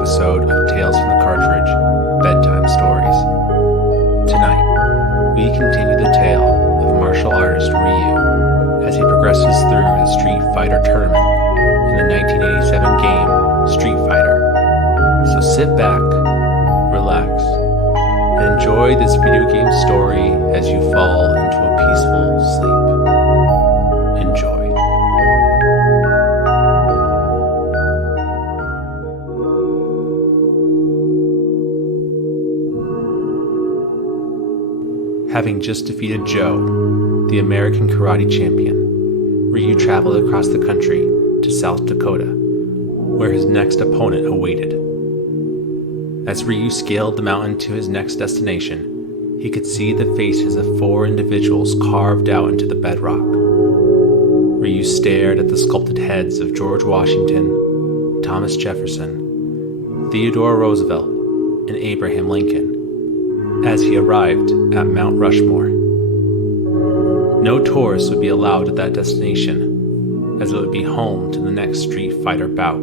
episode of Tales from the Cartridge, Bedtime Stories. Tonight, we continue the tale of martial artist Ryu as he progresses through the Street Fighter tournament in the 1987 game Street Fighter. So sit back, relax, and enjoy this video game story as you fall into a peaceful sleep. Enjoy. Having just defeated Joe, the American karate champion, Ryu traveled across the country to South Dakota, where his next opponent awaited. As Ryu scaled the mountain to his next destination, he could see the faces of 4 individuals carved out into the bedrock. Ryu stared at the sculpted heads of George Washington, Thomas Jefferson, Theodore Roosevelt, and Abraham Lincoln as he arrived at Mount Rushmore. No tourists would be allowed at that destination, as it would be home to the next Street Fighter bout.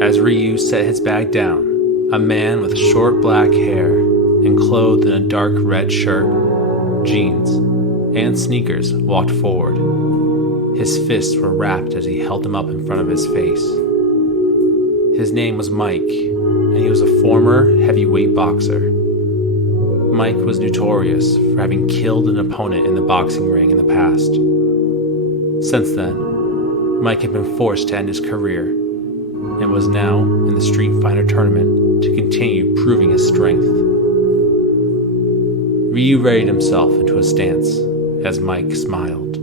As Ryu set his bag down, a man with short black hair and clothed in a dark red shirt, jeans, and sneakers walked forward. His fists were wrapped as he held them up in front of his face. His name was Mike, and he was a former heavyweight boxer. Mike was notorious for having killed an opponent in the boxing ring in the past. Since then, Mike had been forced to end his career and was now in the Street Fighter tournament to continue proving his strength. Ryu readied himself into a stance as Mike smiled.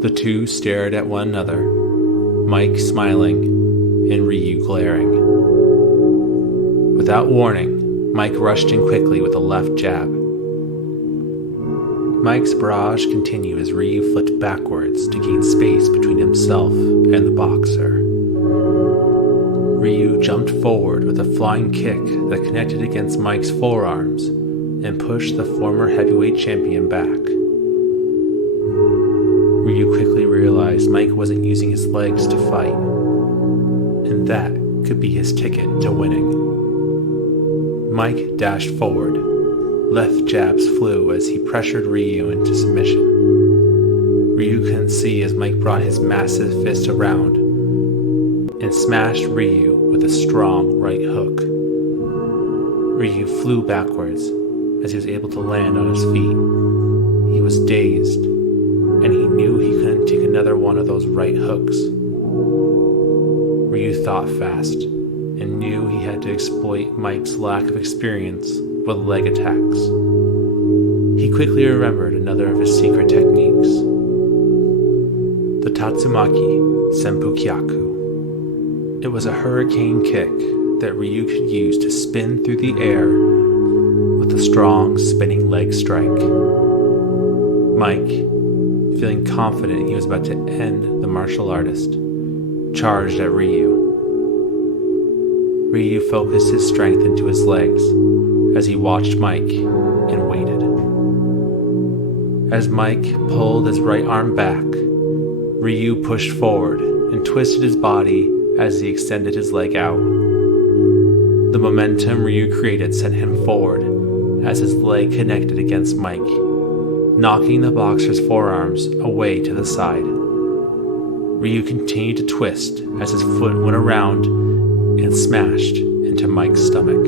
The two stared at one another, Mike smiling and Ryu glaring. Without warning, Mike rushed in quickly with a left jab. Mike's barrage continued as Ryu flipped backwards to gain space between himself and the boxer. Ryu jumped forward with a flying kick that connected against Mike's forearms and pushed the former heavyweight champion back. Ryu quickly realized Mike wasn't using his legs to fight, and that could be his ticket to winning. Mike dashed forward. Left jabs flew as he pressured Ryu into submission. Ryu couldn't see as Mike brought his massive fist around and smashed Ryu with a strong right hook. Ryu flew backwards as he was able to land on his feet. He was dazed, and he knew he couldn't take another one of those right hooks. Ryu thought fast and knew he had to exploit Mike's lack of experience with leg attacks. He quickly remembered another of his secret techniques, the Tatsumaki Senpukyaku. It was a hurricane kick that Ryu could use to spin through the air with a strong spinning leg strike. Mike, feeling confident he was about to end the martial artist, charged at Ryu. Ryu focused his strength into his legs as he watched Mike and waited. As Mike pulled his right arm back, Ryu pushed forward and twisted his body as he extended his leg out. The momentum Ryu created sent him forward as his leg connected against Mike, knocking the boxer's forearms away to the side. Ryu continued to twist as his foot went around and smashed into Mike's stomach.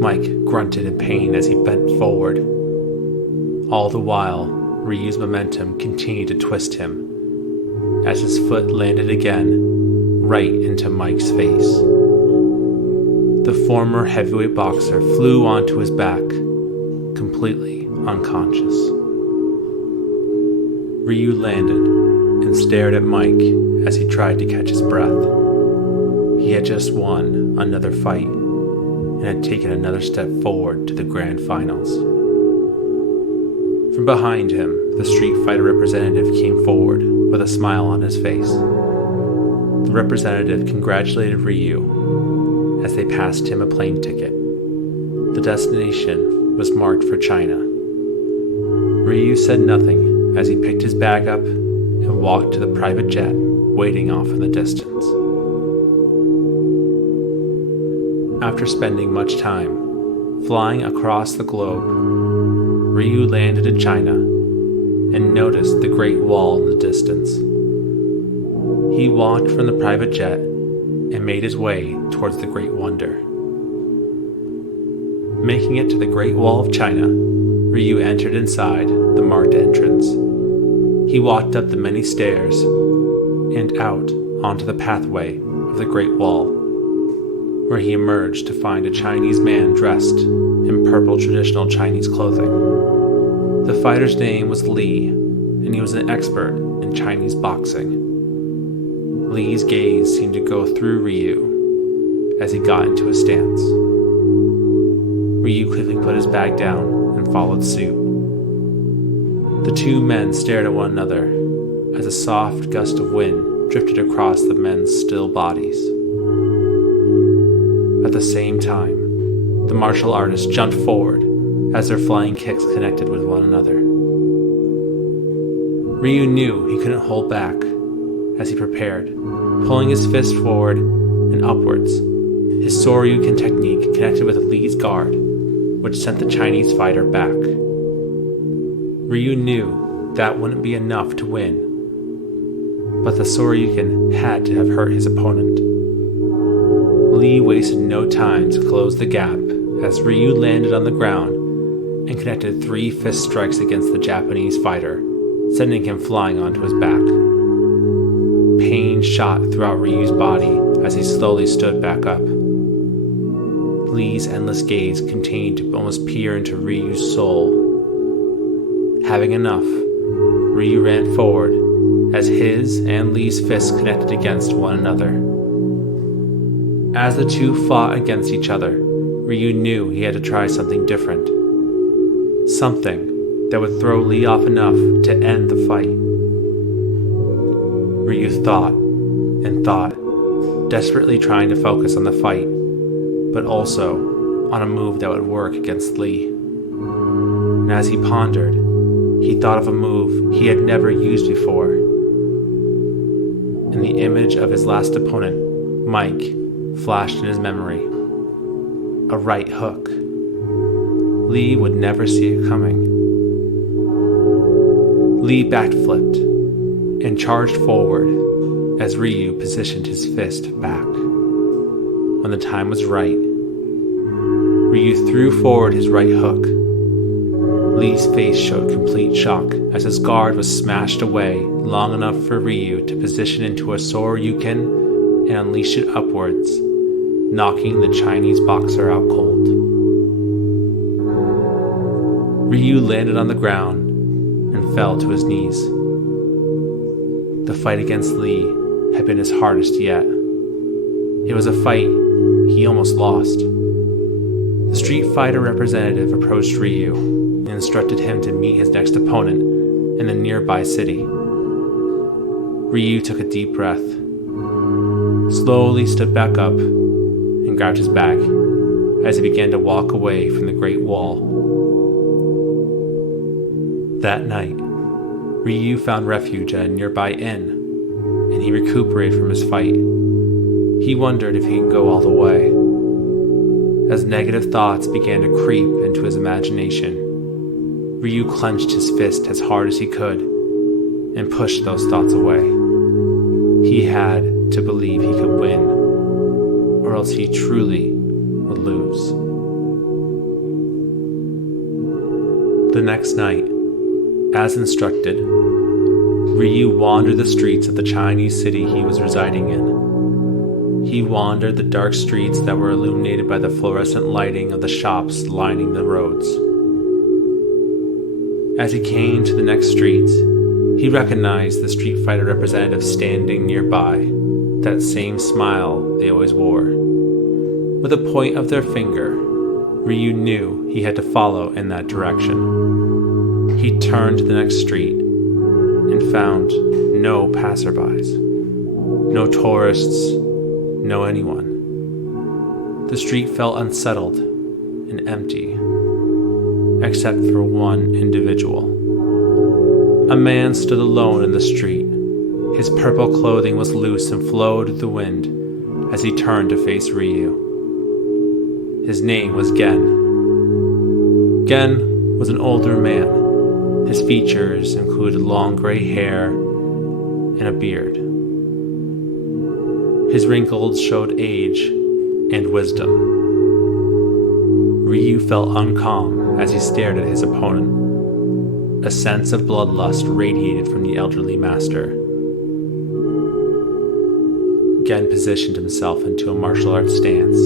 Mike grunted in pain as he bent forward. All the while, Ryu's momentum continued to twist him as his foot landed again right into Mike's face. The former heavyweight boxer flew onto his back, completely unconscious. Ryu landed and stared at Mike as he tried to catch his breath. He had just won another fight and had taken another step forward to the grand finals. From behind him, the Street Fighter representative came forward with a smile on his face. The representative congratulated Ryu as they passed him a plane ticket. The destination was marked for China. Ryu said nothing as he picked his bag up and walked to the private jet waiting off in the distance. After spending much time flying across the globe, Ryu landed in China and noticed the Great Wall in the distance. He walked from the private jet and made his way towards the Great Wonder. Making it to the Great Wall of China, Ryu entered inside the marked entrance. He walked up the many stairs and out onto the pathway of the Great Wall, where he emerged to find a Chinese man dressed in purple traditional Chinese clothing. The fighter's name was Li, and he was an expert in Chinese boxing. Li's gaze seemed to go through Ryu as he got into a stance. Ryu quickly put his bag down and followed suit. The two men stared at one another as a soft gust of wind drifted across the men's still bodies. At the same time, the martial artists jumped forward as their flying kicks connected with one another. Ryu knew he couldn't hold back as he prepared, pulling his fist forward and upwards. His Soryuken technique connected with Li's guard, which sent the Chinese fighter back. Ryu knew that wouldn't be enough to win, but the Soryuken had to have hurt his opponent. Li wasted no time to close the gap as Ryu landed on the ground and connected 3 fist strikes against the Japanese fighter, sending him flying onto his back. Pain shot throughout Ryu's body as he slowly stood back up. Li's endless gaze continued to almost peer into Ryu's soul. Having enough, Ryu ran forward as his and Li's fists connected against one another. As the two fought against each other, Ryu knew he had to try something different. Something that would throw Li off enough to end the fight. Ryu thought and thought, desperately trying to focus on the fight, but also on a move that would work against Li. And as he pondered, he thought of a move he had never used before. And the image of his last opponent, Mike, flashed in his memory. A right hook. Li would never see it coming. Li backflipped and charged forward as Ryu positioned his fist back. When the time was right, Ryu threw forward his right hook. Li's face showed complete shock as his guard was smashed away long enough for Ryu to position into a Soryuken and unleash it upwards, knocking the Chinese boxer out cold. Ryu landed on the ground and fell to his knees. The fight against Li had been his hardest yet. It was a fight he almost lost. The Street Fighter representative approached Ryu and instructed him to meet his next opponent in the nearby city. Ryu took a deep breath, slowly stood back up, and grabbed his bag as he began to walk away from the Great Wall. That night, Ryu found refuge at a nearby inn, and he recuperated from his fight. He wondered if he could go all the way. As negative thoughts began to creep into his imagination, Ryu clenched his fist as hard as he could and pushed those thoughts away. He had to believe he could win, or else he truly would lose. The next night, as instructed, Ryu wandered the streets of the Chinese city he was residing in. He wandered the dark streets that were illuminated by the fluorescent lighting of the shops lining the roads. As he came to the next street, he recognized the Street Fighter representative standing nearby, that same smile they always wore. With a point of their finger, Ryu knew he had to follow in that direction. He turned to the next street and found no passerbys, no tourists, no anyone. The street felt unsettled and empty, except for one individual. A man stood alone in the street. His purple clothing was loose and flowed with the wind as he turned to face Ryu. His name was Gen. Gen was an older man. His features included long gray hair and a beard. His wrinkles showed age and wisdom. Ryu felt uncalm as he stared at his opponent. A sense of bloodlust radiated from the elderly master. Gen positioned himself into a martial arts stance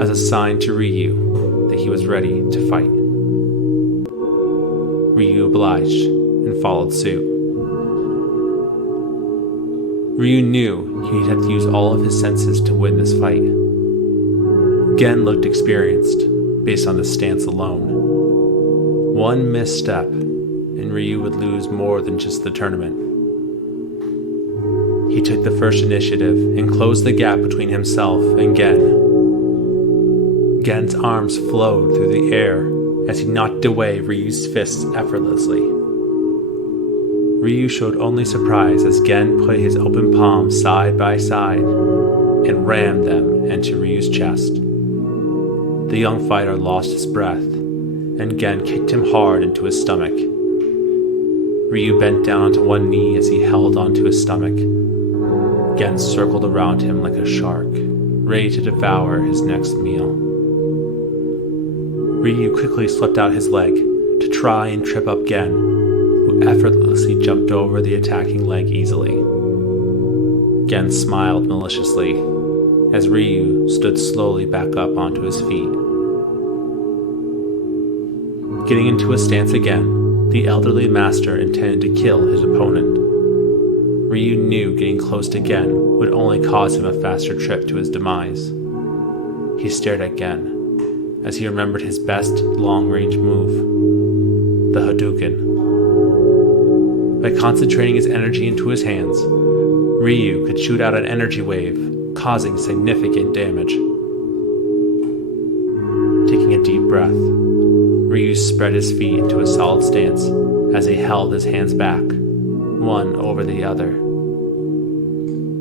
as a sign to Ryu that he was ready to fight. Ryu obliged and followed suit. Ryu knew he'd have to use all of his senses to win this fight. Gen looked experienced based on the stance alone. One misstep and Ryu would lose more than just the tournament. He took the first initiative and closed the gap between himself and Gen. Gen's arms flowed through the air as he knocked away Ryu's fists effortlessly. Ryu showed only surprise as Gen put his open palms side by side and rammed them into Ryu's chest. The young fighter lost his breath, and Gen kicked him hard into his stomach. Ryu bent down onto one knee as he held onto his stomach. Gen circled around him like a shark, ready to devour his next meal. Ryu quickly slipped out his leg to try and trip up Gen, who effortlessly jumped over the attacking leg easily. Gen smiled maliciously as Ryu stood slowly back up onto his feet. Getting into a stance again, the elderly master intended to kill his opponent. Ryu knew getting close to Gen would only cause him a faster trip to his demise. He stared at Gen as he remembered his best long-range move, the Hadouken. By concentrating his energy into his hands, Ryu could shoot out an energy wave, causing significant damage. Taking a deep breath, Ryu spread his feet into a solid stance as he held his hands back, one over the other.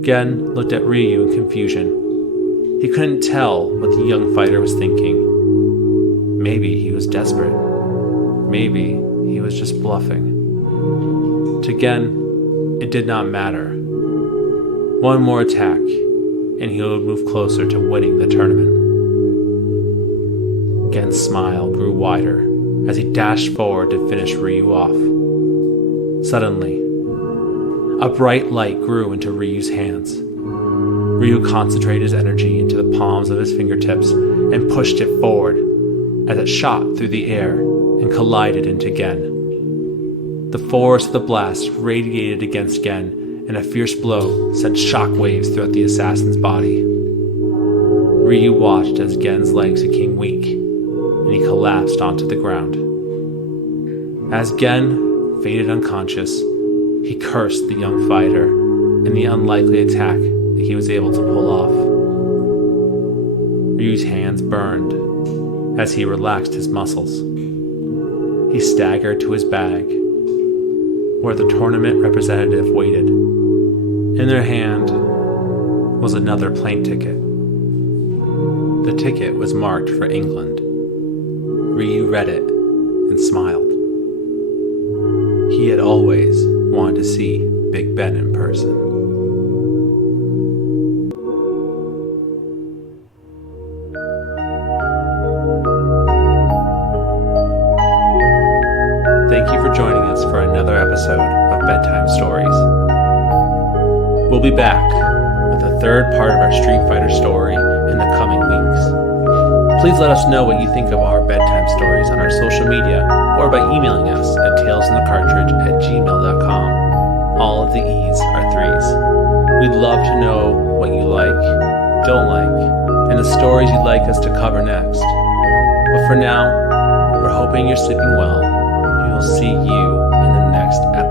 Gen looked at Ryu in confusion. He couldn't tell what the young fighter was thinking. Maybe he was desperate. Maybe he was just bluffing. To Gen, it did not matter. One more attack, and he would move closer to winning the tournament. Gen's smile grew wider as he dashed forward to finish Ryu off. Suddenly, a bright light grew into Ryu's hands. Ryu concentrated his energy into the palms of his fingertips and pushed it forward as it shot through the air and collided into Gen. The force of the blast radiated against Gen, and a fierce blow sent shockwaves throughout the assassin's body. Ryu watched as Gen's legs became weak, and he collapsed onto the ground. As Gen faded unconscious, he cursed the young fighter and the unlikely attack that he was able to pull off. Ryu's hands burned as he relaxed his muscles. He staggered to his bag, where the tournament representative waited. In their hand was another plane ticket. The ticket was marked for England. Ryu read it and smiled. He had always wanted to see Big Ben in person. Thank you for joining us for another episode of Bedtime Stories. We'll be back with the third part of our Street Fighter story in the coming weeks. Please let us know what you think of our bedtime stories on our social media or by emailing us at talesinthecartridge@gmail.com. All of the E's are threes. We'd love to know what you like, don't like, and the stories you'd like us to cover next. But for now, we're hoping you're sleeping well, and we'll see you in the next episode.